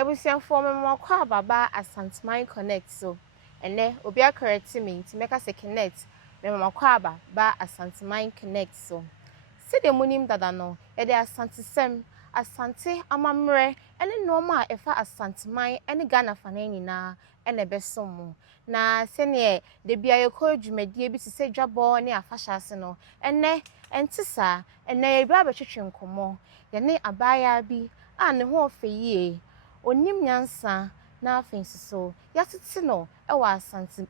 ebusian for me mo kwa baba Asante Man Connect so ene obi correct me nti meka se connect me mo kwa baba Asante Man Connect so se de munim dada no e de Asante sem Asante amamre ene normal efa Asante Man ene Ghana fanan nyina ene besom na se ne de bia ye ko dwumadie bi se dwabo ne afahya ase no ene entisa ene ye bia be twetwe nkomo ye ne abaya bi a ne ho ofeyie onim nyansa na afensi so yatete no e wa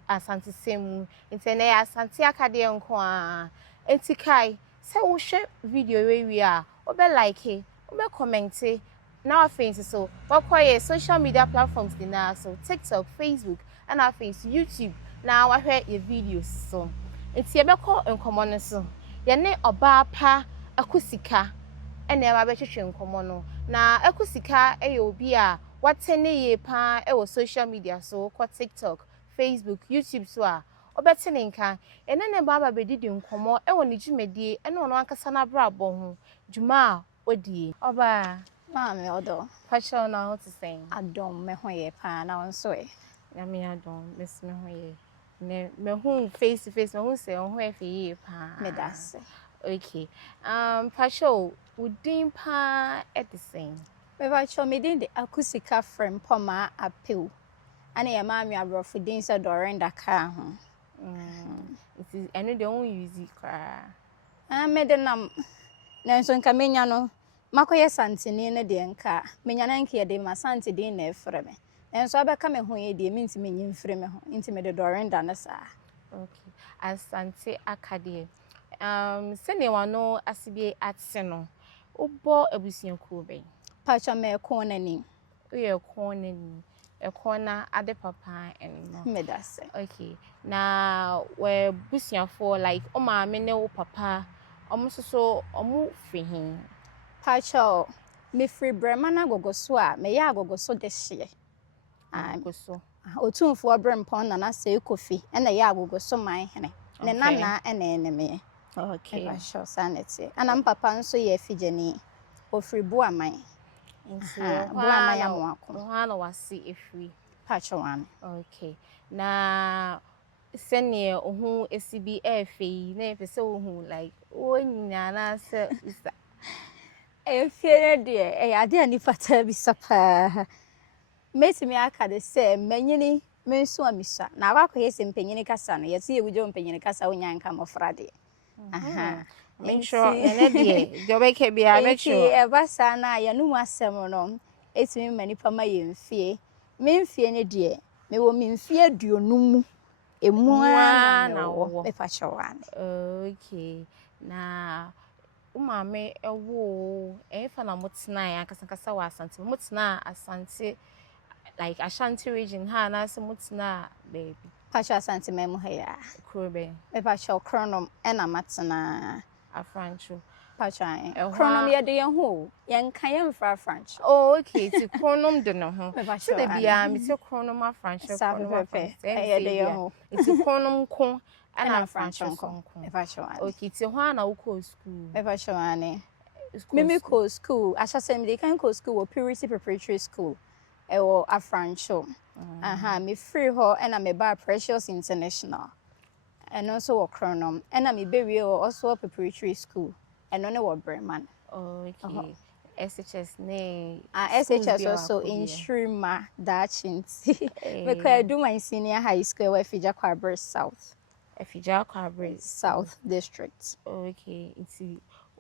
asante semu intene ya asante akade nko a entikai se wo hwe video we a obe like obe comment na afensi so wakoye social media platforms dina so TikTok, Facebook and afensi YouTube na wahwe your videos so enti ebe ko nkomo no so ye ne oba pa Akusika ene eba be twetwe nkomo no na Akusika obi a watene ye pa wo social media so ko TikTok, Facebook, YouTube so a obetene nka ene ne baba bedidi nkomo wo ne dwumadie ene ono ankasa na brabo ho dwuma a odie oba Mami odo. fashion na ho to say Adom me ho ye pa na wonso e. na me adom miss me ho ye me hu face to face me hu say ho e fe ye pa Me das. okay fashion udin pa at the same Me ba cho me din de Akusika Frimpomaa appeal. Ana ye mami abrofo din se Dorenda ka ho. It is eno de won use kra Me de nam na nso nka menya no makoye santini ne de nka menya na nka ye de ma santi din na efre me. Enso abeka me ho ye de minti menyi mfre me ho. Inti me de Dorenda na sa. okay Asante akade se ne wano asibie atse no ubo abusianku ben Pacha me ko nani. we konani ekona ade papa enno Me das. okay na we busianfo like o ma me ne wo papa omusoso omu fihin Pacha me free brema na gogoso a me ya gogoso de hye. goso Otumfo brempon na na se kofi na ya gogoso man hene. Ne nana ene me. okay Pacha sanity. Ana papa nso ye figeni. Ofri buaman. Buaman ya mo akọ. Hana wasi efri Pacha wan. okay na sene ohun esibi efe na efe se ohun like o nyina na se isa Efie de ade ani fata bi sapa. Metimi aka de se manyini menso amisa. Na akwa ye se mpanyini kasa no ye se ye wujo mpanyini kasa onya nka mofra de. make sure ene de jobeke bia make sure e basa na ya no asem no etimi manipa ma ye mfie. Me mfie ne de me wo me mfie aduonum emu na wo me pacha wan. okay na umame ewo efa na mutena ya kasa wa Asante mutena Asante like Ashanti region ha na se mutena baby Pacha Asante memu haya kurbe me pacha kronom ena matena afrancho pacha kronom ye de ye ho ye nka ye mfra franch. oh okay ti kronom de no ho Me so de bia mi se kronom afrancho kronom afrancho e de ye ho ti kronom ko ana afrancho ko me pacha wan. okay ti ho ana wo ko school Me pacha wan. Mimi ko school asha me kan ko school wo Purity Preparatory School ewo afrancho. Me free ho ena me ba Precious International. And also wo kronom ena me be we also preparatory school and no wo Breman. Okay. SHS ne SHS also in Shrima Dachinti. Because I do my senior high school where Fija Kwabres South. Fija Kwabres South District. Okay. It's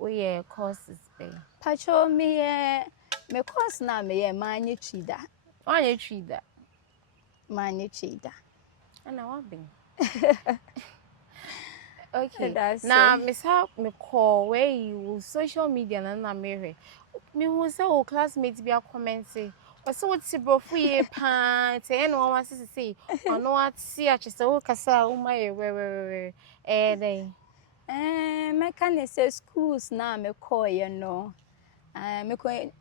yeah courses be. Pacho me course na me manye chida. Manye chida. Manye chida. Ana wa bin. Okay. Now, Miss Help me call where you social media na me who say o classmates be a comment say o so what bro fu ye pa say no one wants to say ono what see a say o kasa o my we then me can say schools na me call you know me ko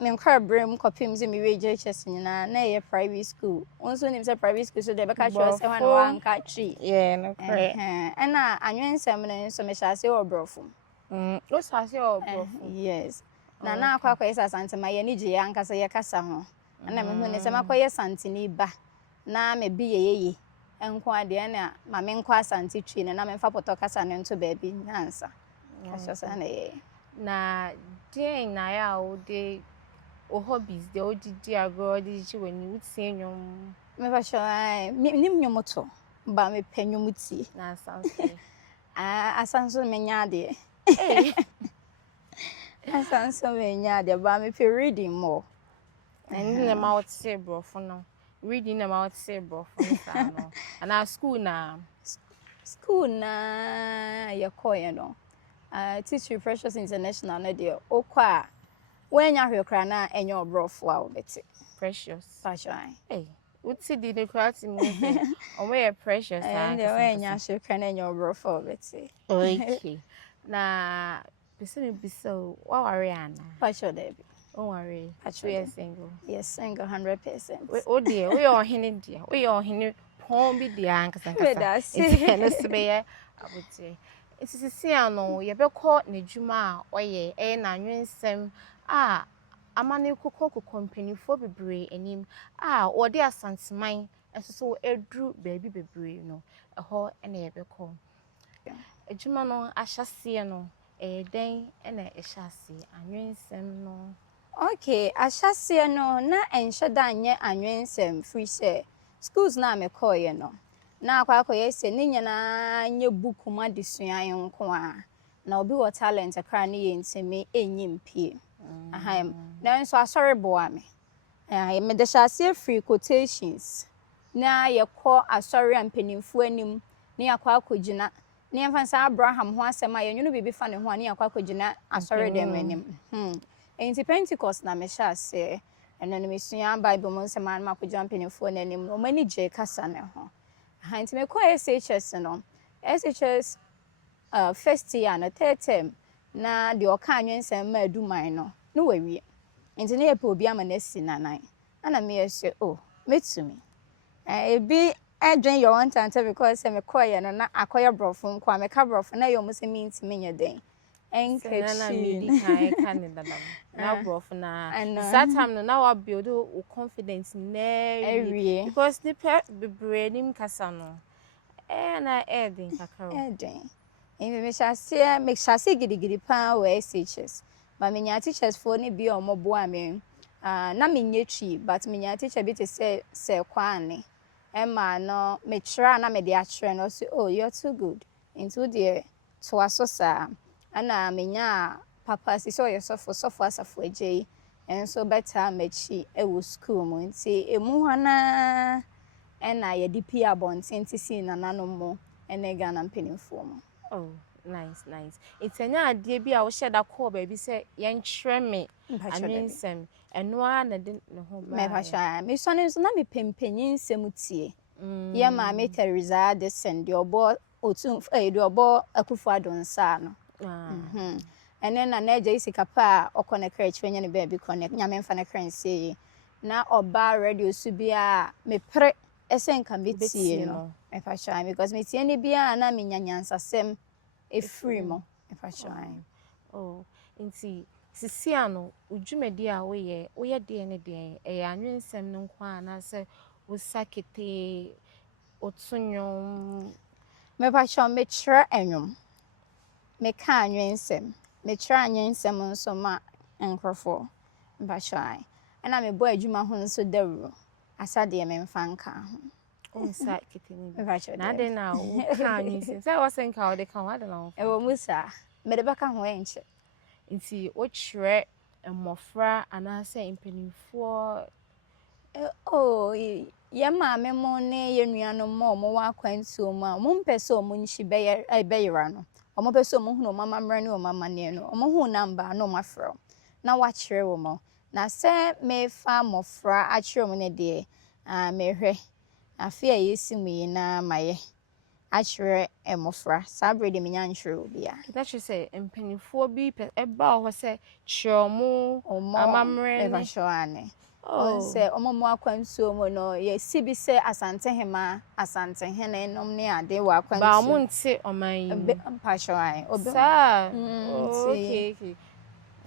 me car brim kopim ze me we JHS nyina na ye private school onso nim say private school so de be ka show say wan wan ka chi yeah no correct na anwensem na nso me sha say obrofo o sa say obrofo yes na akwa Asante ma ye ni je ya nkasa ye kasa ho ana me hu ne se makoye santini ba na me bi yeye enko ade na ma me nko asante twi na me fa poto kasa ne nto ba bi nansa kasho sa na ye na dey na ya o dey o hobbies dey o didi agro didi wani wutie nyom me fa sho ai nim nyomoto ba me penyomuti na sanse asanso me nya de eh asanso me nya de ba me pe reading more and na ma what say bro for no reading na ma what say bro for no and our school na ye koye no teach Precious International na de okwa when ya hwekra na enyo obrofo a obeti Precious fashion eh wuti di the quality me o me Precious and the when ya hwekra na enyo obrofo obeti okay na person be so what worry ana fashion dey don't worry we are single yes single 100% oh dear we are hini dear we are hini pon bi dear ankasa it's no sebe abuti it's sisi ano ye be call na dwuma a oye e na nwensem a amane kokoko company fo bebre anim a ode asanteman eso edru baby bebre no eho na ye be call adwuma no ahyase no den na ehyase anwensem no okay ahyase no na enhye da anye anwensem free say schools na me koye no na akwa se ni nyina nye book ma desua nko a na obi wo talent akra ne ye ntimi enyimpie aham na nso asori bo ame me de hyase free quotations na ye ko asori ampanimfu anim ne akwa akogina ne yɛmfa Abraham ho asɛm a yɛnwunu bibi fa ne ho a ne akwa akogina asori dem anim enti Pentecost na me hyase ɛno no mesua Bible mo nsɛm a ma akogina ampanimfu n'anim no mani gye kasa ne ho enti me ko SHS no SHS first year no third term na de oka anwensɛm ma aduman no no wawie enti ne yepe obi ama na si nanan ana me yɛse oh metumi ebi adwen your one time because me koye no na akoye brofo nko me ka brofo na yo mo se mi ntimi nye den enkechi na me di kan ne dada na brofo na that time no na wa build o confidence na because the bebre nim kasa no na den kakaro den emi me hyase gidigidi pa we SHS but me nya teachers for ne bi o mo bo ame na me nye twi but me nya teacher bi te se kwaane Emma no me try na me de akere no say oh you're too good into the to asosa ana me nya papa si so yesofo asafo agye enso better mechi e wo school mo nti emu hana na ye DP abonten ti si na nanom mo ene Ghana mpanimfo mo oh nice it's anya ade bi a wo sheda call baby say yen twere me anwensem eno a na de ne ho ba me pasha me so ne so na me pempanyin nsem tie ye ma me Teresa de send your boy otu de obo akufu adonsa no ene na na je isika pa okone kra chwenye ne ba bi connect nyame mfa na kra nsie na oba radio su bia me pre esen kan betie no me pasha because me tie ne bia na me nyanyansasem free mo me pasha oh nti sisi ano udwumadi a woye de ne de anwensem no kwa na se usakete otunyo me pasha me tra enwom me ka anwensem me tra anwensem nso ma enkrofo me pasha na me bo adwuma ho nso dawuro asade me mfa nka ho usakete ni na de na o ka anwensem say wo senka o de ka wa de na e wo musa me de baka ho enche nti o kyerɛ mmɔfra anaasɛ mpanimfoɔ oh ye maame mo ne ye nuanom mo mo wa kwantuo mo a mo mpɛ sɛ mo nchi bɛyera no mo pɛ sɛ mo hu no mama mra ne o mama ne no mo hu namba no ma frɛ na wa kyerɛ wo mo na sɛ me fa mmɔfra a kyerɛ mo ne de me hwɛ afi a yesi mu yi na maye akyerɛ mmɔfra sabre de menya nkyerɛ obi a that you say mpanimfoɔ bi ɛba hɔ sɛ kyerɛ mo amammerɛ ne ba hwɛ on say omomo akwantuo mo no ye si bi se asantehema asantehene nom ne ade wa akwantuo ba mo nte oman yi mpahwai obi okay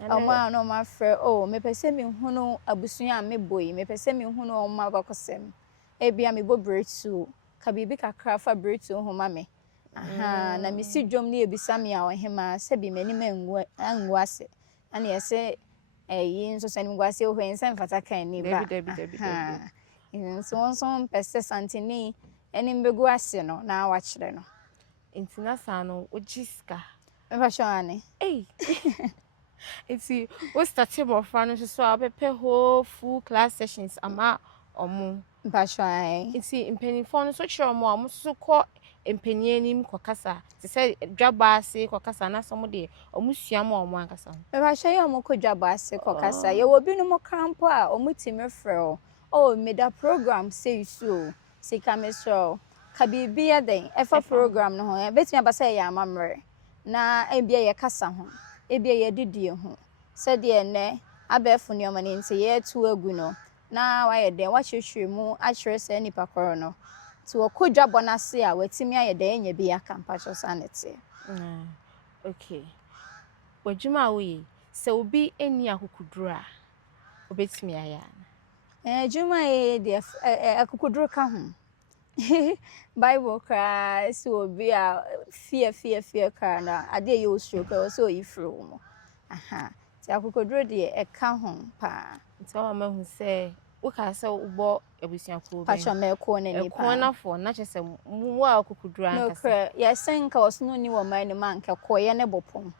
Oma no ma frɛ oh me pese me hunu abusua me boy me pese me hunu oma bakosem ebia me bo bretu ka bibi kakra fa bretu ho ma me na me si dwom ne ebisa me a ohema se bi mani angu ase ana yese yi nso sani ngu ase ho ense mfata kan ni ba Debi. nso nso pese santini eni mbegu ase no na wa kire no intina sa no ojiska me fa shwane Iti we start about Fran so abepe whole full class sessions ama omo mpashwan iti mpenifo no so kire omo so kọ mpenienim kokasa te say dwaba ase kokasa na so mo de omo sua ma omo ankasa me ba hye omo ko dwaba ase kokasa ye wo binu mo kampo a omo timi frɛ o meda program say so sika me so ka bibia den efa program no ho e betimi abasa ya amamre na ebia ye kasa ho ebia ye didie ho se de ene abefo ne omo ne nti ye tu agu no na wa ye den wa hwehwe mu a kyerɛ se nipa koro no ti wo ko dwabo na se a watimi aye den enya bi aka mpacho sanete okay wajuma we se obi eni akukudura obetimi aya juma e de akukuduro ka ho Bible cry so be a fear cry na ade ye osuro ka so yifro mo ti akokodro de e ka ho pa nti wa ma hu se wo ka se ubo ebusuako pa cha me ko ne ni pa ko na fo na chese mu wa akukudro no ankasa cry ya senka osno ni wo man ni man ka ko ye ne bopom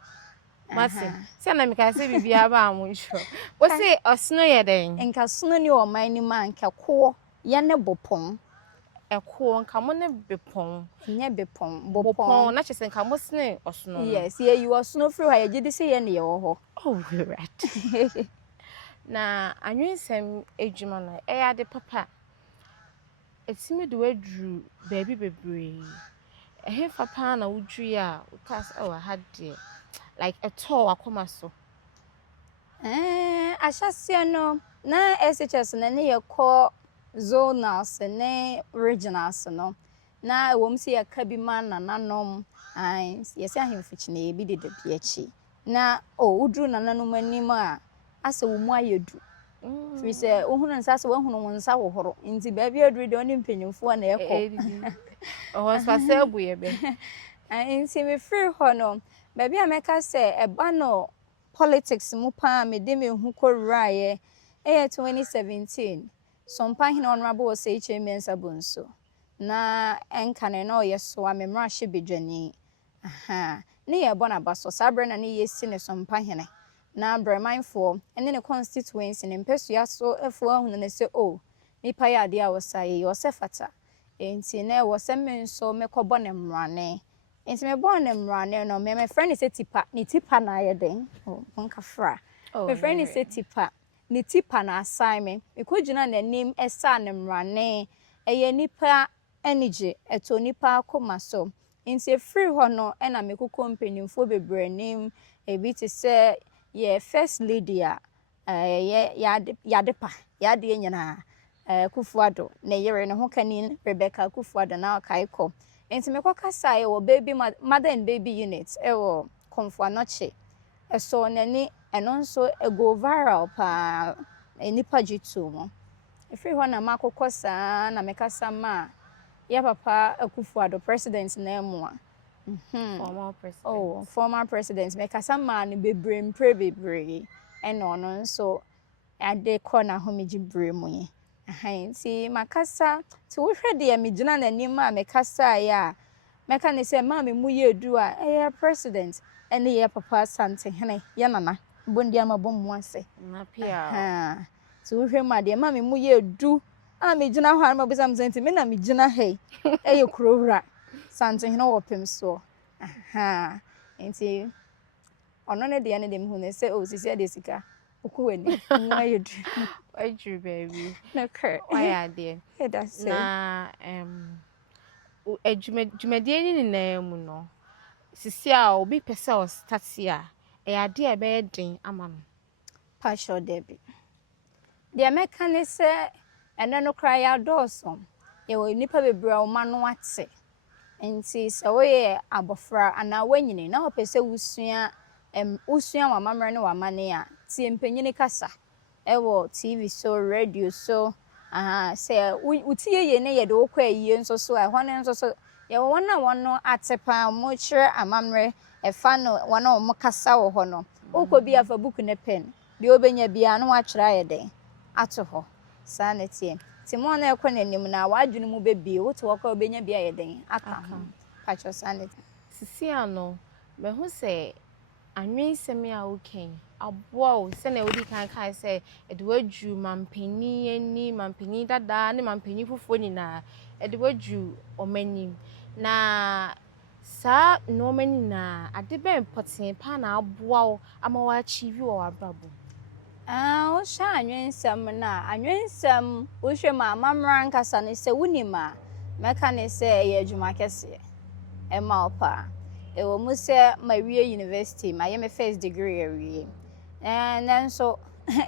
mase se na me ka se bibia ba amu hwo wo se osno ye den enka sono ni wo man ni man ka ko ye ne bopom eko nka mo ne bepon nye bepon bopon na chese nka mo sne osno yes ye you osno free ha ye gidi se ye ne ye wo ho oh right na anwensem ejuma na e ya de papa etimi de wadru baby bebre ehe papa na wudru ya ukas oh had de like a tour akoma so ahyase no na SHS na ne ye ko zonals ne regionals no na wom si aka bi ma nananom an yesi ahemfichi na ebi de bi achi na udru nananom anim a ase wo mu ayedu fi se ohunu nsa se wohunu wo nsa wo horo nti ba bi adru de oni mpanyimfo na ekọ oh so ase abuye be nti me free ho no ba bi ameka se eba no politics mu pa me de me hu koruraye 2017 sompa hina honorable say chairman sabunso na enkane na oyeso amemra hye bedwani ne ye bona baso sabre na ne yesi ne sompa hina na bremanfo ene ne constituency ne mpesua so efo ahunu ne se nipa ya ade a wosaye yo se fata enti na wo se menso mekobo ne mrane enti me bo ne mrane no me friend se tipa ni tipa na ye den onka fra me friend se tipa ni tipa na assignment ekojina nanim esa ne mrane eye nipa energy eto nipa akoma so enti free ho no e na mekoko mpanimfo bebranim ebi ti se ye first lady a yadepa yade nyina Kufuado na yere ne ho kani Rebecca Kufuado na akaiko enti mekokasa ye wo baby mother and baby unit e wo Komfuanoche eso nani eno nso go viral pa enipa jitu mo free ho na makokosa na mekasa ma ya papa Kufuado president na emu former president former president mekasa ma ne bebre eno no nso ade kona ho mejibre mu ye nti makasa ti wo hwede ya megina nanim a mekasa ya meka ne se ma me mu ye du a president ene ye papa Asante hene ye nana bondi amabom mu ase na pia ti wo hwe ma de ma me mu ye du a megina ho ma bisa mzenti me na megina he eye kurowura Sante hene wo pem so nti ono ne de ne dem hu ne se sisi de sika okuweni mu ayedu ajuru baby no cur why there that's na jumedie ni na mu no sisi a obi pese o start ya e ade e be den ama no passion debi de meka ne se ene no cry adosom ye wo nipa bebra o ma no ate nti se wo ye abofra ana wanyini na wo pese wusua usua wa mamre ne wa mane a tie mpanyini kasa ewo TV so radio so say utie ye ne ye de okwa yiye nso so a hone nso so ye wona wono atepa mo kire amamre efa no wona o mo kasa wo ho no okọ bi afa book ne pen de obenya bia no wa kire ayede ato ho sanity Timon na ekọ nanim na wadwene mu bebie wo to okọ obenya bia ayede aka pacho sanity sisi ano me hu se anwensem ya oken aboa se na odi kan kai se edwaju mampani ani mampani dada ne mampani fufo ni na edwaju omani na sa no mani na ade be important pa na aboa ama wa achieve wo abrabo o sha anwensem wo hwe ma mamran kasa ne se wunima meka ne se ye adwuma kese e ma opa ewo mu se Maria University my first degree awie and so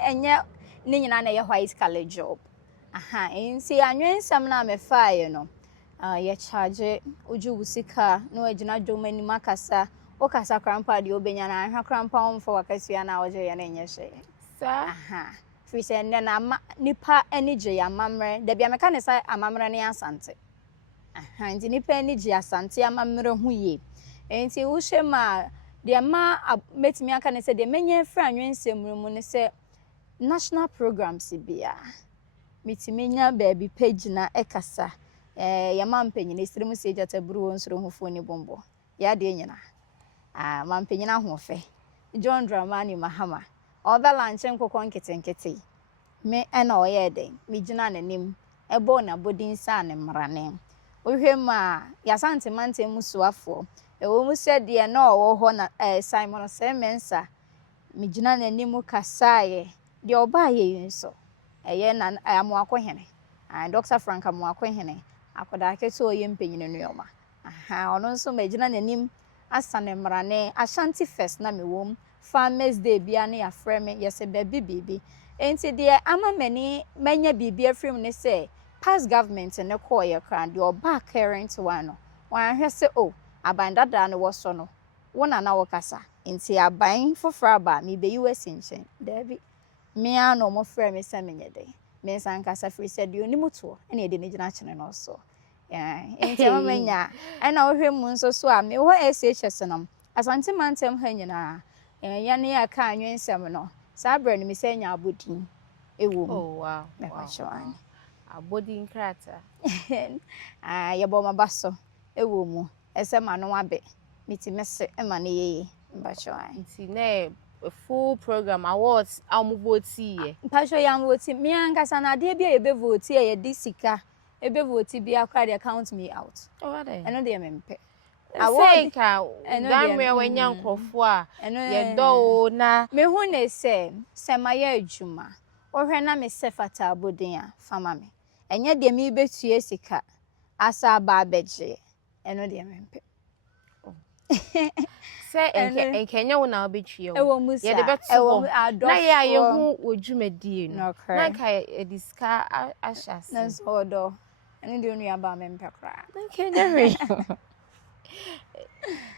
enye ni nyina na ye white collar job ensi anwensam na me faaye no ye charge oju wusika no agina dwomani makasa o kasa krampa de obenya na ahwa krampa omfo wakasua na oje ye na enye hye sa free say na nipa enije ya mamre da bia meka ne sa amamre ne Asante nti nipa enije Asante amamre hu ye enti wo hwema de ma metimi aka ne se de menye fra anwensem mu ne se national programs bia mitimi nya baby page na ekasa ya mampanyina isirimu seja taburu nsoro hufo ni bombo ya de nyina mampanyina hofe John Dramani Mahama obela nche nkokon nkete me ena oye den me gina nanim ebo na bodin sa ne mrane ohwema ya Asante mante musuafo ewo mu se de na owo ho na Simon Semensa me gina nanim kasaye de oba ye nso eye na amoakohene Dr. Frank amoakohene akoda keto oye mpanyine nuoma ono nso magina nanim asane mrane Ashanti Fest na mewom Farmers Day bia na ya frame yese bibi enti de ama mani manya bibi afrim ne se past government ne call ye kran de oba current one no wan hwe se abandada no wo so no wona na wo kasa enti aban fofra ba me be US nchen dabi me ano mo frame se menye de me san kasa free said you ni muto ene de ne gina chene no so enti ama manya ana wo hwe mu nso so a me wo SHS no Asante mantem ha nyina ya ne ya ka anwensem no sabre no me senya abodin ewo mu wow me kwachwan abodin krata ye bo mabaso ewo mu ese ma no abe mitimese e ma ne yeye mbachwan nti na a full program awards amuvoti ye mpasho ya mvoti mi ankasa na de bia ye be voti ye disika e be voti bia kwa de count me out eno de mempe award ka damre wanya nkrofo a ye do na me hu ne se maye adwuma ohwe na me se fata abodin a fama me enye de mi betue sika asa ba abeje eno de mempe se enkenya wo na obetue wo ye de beto na ye ye hu odwumadie no na ka ediska ashas na so do eno de onu aba mempe kra enkenya re